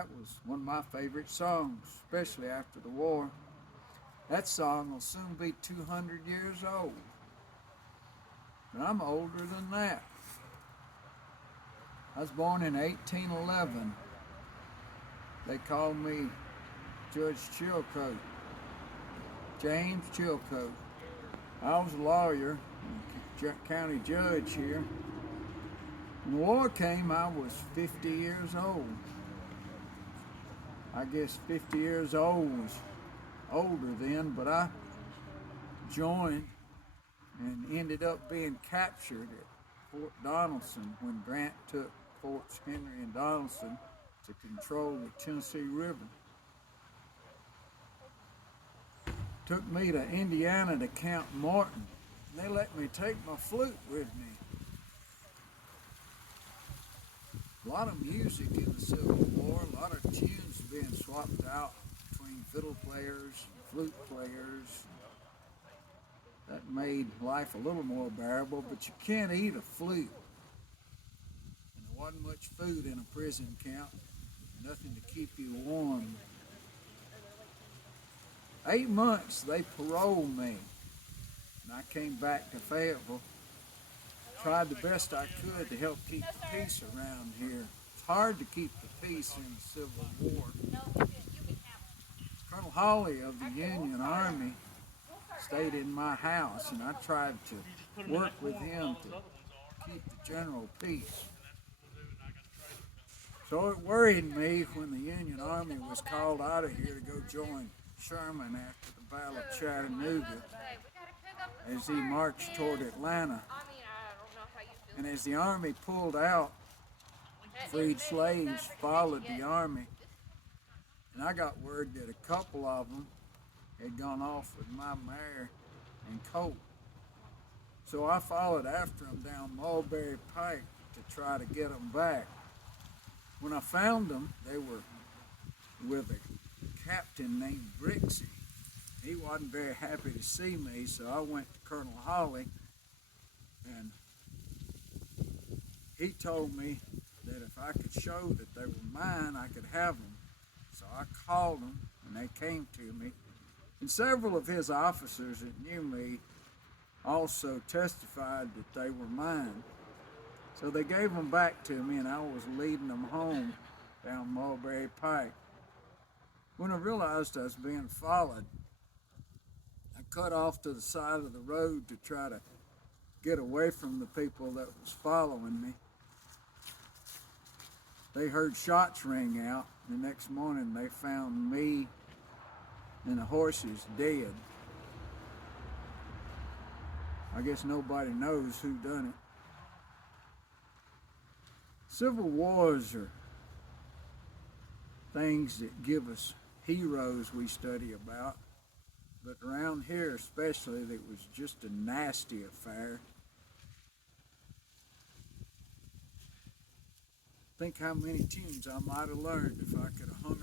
That was one of my favorite songs, especially after the war. That song will soon be 200 years old. But I'm older than that. I was born in 1811. They called me Judge Chilcoat, James Chilcoat. I was a lawyer, county judge here. When the war came, I was 50 years old. I guess 50 years old was older then, but I joined and ended up being captured at Fort Donelson when Grant took Forts Henry and Donelson to control the Tennessee River. Took me to Indiana to Camp Martin. They let me take my flute with me. A lot of music in the Civil War, a lot of tunes being swapped out between fiddle players and flute players. That made life a little more bearable, but you can't eat a flute. And there wasn't much food in a prison camp, nothing to keep you warm. 8 months they paroled me, and I came back to Fayetteville. Tried the best I could to help keep the peace around here. It's hard to keep the peace in the Civil War. Colonel Hawley of the Union Army stayed in my house, and I tried to work with him to keep the general peace. So it worried me when the Union Army was called out of here to go join Sherman after the Battle of Chattanooga as he marched toward Atlanta. And as the Army pulled out, freed slaves followed the Army. And I got word that a couple of them had gone off with my mare and colt. So I followed after them down Mulberry Pike to try to get them back. When I found them, they were with a captain named Brixey. He wasn't very happy to see me, so I went to Colonel Hawley, and he told me that if I could show that they were mine, I could have them. So I called them, and they came to me. And several of his officers that knew me also testified that they were mine. So they gave them back to me, and I was leading them home down Mulberry Pike. When I realized I was being followed, I cut off to the side of the road to try to get away from the people that was following me. They heard shots ring out. The next morning they found me and the horses dead. I guess nobody knows who done it. Civil wars are things that give us heroes we study about, but around here especially, it was just a nasty affair. Think how many tunes I might have learned if I could have hung